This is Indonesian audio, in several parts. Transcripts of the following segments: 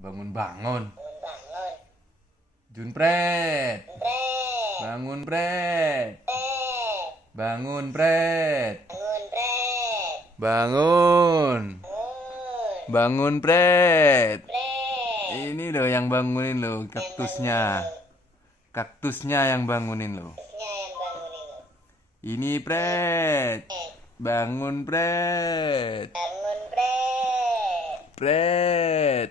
Bangun-bangun. bangun. Junpret. Pret, Bangun, Pret. pret, Bangun, Pret. bangun pret, Bangun. bangun, Bangun, Pret. pret. Ini loh yang bangunin loh, kaktusnya. Kaktusnya yang bangunin loh. Terusnya yang bangunin lo. Ini, Pret. Bangun, Pret. Bangun pret, Pret. pret,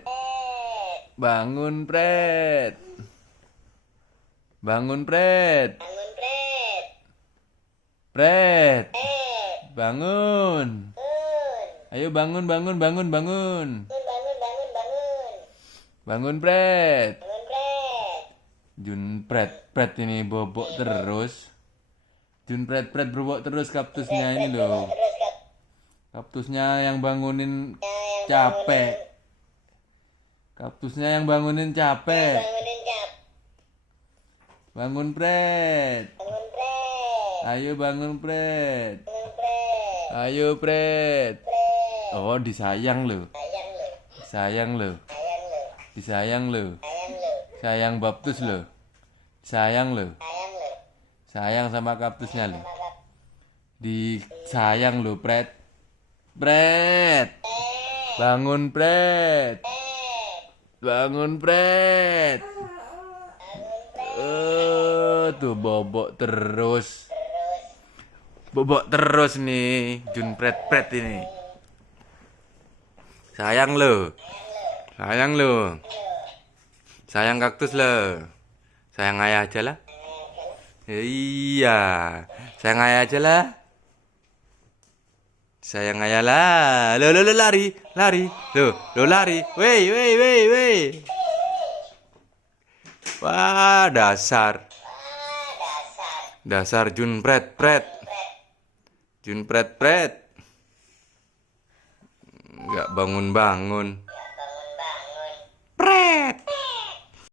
Bangun, Pret. Bangun, Pret. bangun pret, Pret. pret, Bangun. bangun, Ayo bangun, bangun, bangun, bangun. bangun, bangun, bangun, Bangun, Pret. bangun pret. Pret ini bobok terus. Pret bobok terus kaktusnya ini loh. Terus kap, Kaktusnya yang bangunin yang capek. Kaktusnya yang bangunin capek. bangunin cap, Bangun, Pret. bangun pret, Ayo bangun, Pret. bangun pret, Ayo, Pret. pret. Oh, disayang loh. Sayang lo, Sayang loh. sayang lo, Disayang loh. sayang lo, Sayang baptus loh. Sayang loh. sayang lo. Sayang sama kaktusnya loh. Disayang loh, Pret. Pret. Bangun, Pret. Bangun, Pret. Tuh bobok terus. Bobok terus nih, Pret ini. Sayang lo. Sayang lo. Sayang kaktus lo. Sayang ayah aja lah. Iya. Sayang ayah aja lah. Sayang ayah lah. Lo lari, lari. Lo lari. Wey. Wah, dasar. Dasar Pret. Pret. Nggak bangun-bangun.